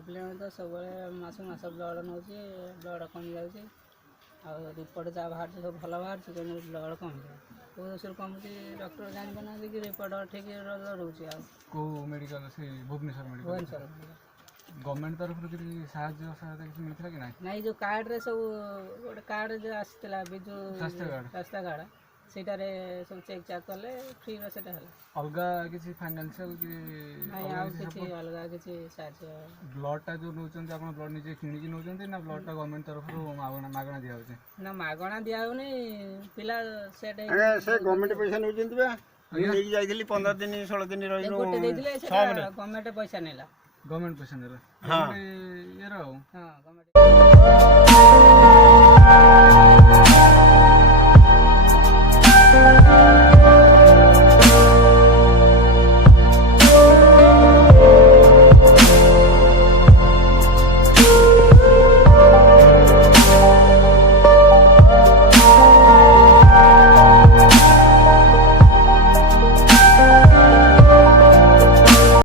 Problem तो सब मास मास blood नौ blood कमी जाऊँगी रिपोर्ट जहाँ बाहर सब भल बाहर ब्लड कमी जाए कौ दोष कमुची डॉक्टर जान पाना कि रिपोर्ट ठीक रोचे को मेडिकल से भुवनेश्वर मेडिकल गवर्नमेंट तरफ सहायता किसी मिलता कि नहीं जो कार्ड रे सब गोटे कार्ड जो आसला बिजु स्वास्थ्य कार्ड सेटारे सब चेक चाक कले फ्री रे सेटा हला अलग किसी फाइनेंशियल कि नहीं आउ किसी अलग किसी साहाय्य ब्लड टा जो नौचंती आपण ब्लड निजे किनि कि नौचंती ना ब्लड टा गवर्नमेंट तरफ रो मागणा दिया होचे ना मागणा दिया होनी पिला सेट से गवर्नमेंट पैसा नौचंती बा ले जाइथिली 15 दिन 16 दिन रहिनो गोटे देथिले सेटा गवर्नमेंट पैसा नेला गवर्नमेंट पैसा नेला हां ये रहो हां गवर्नमेंट Thank you.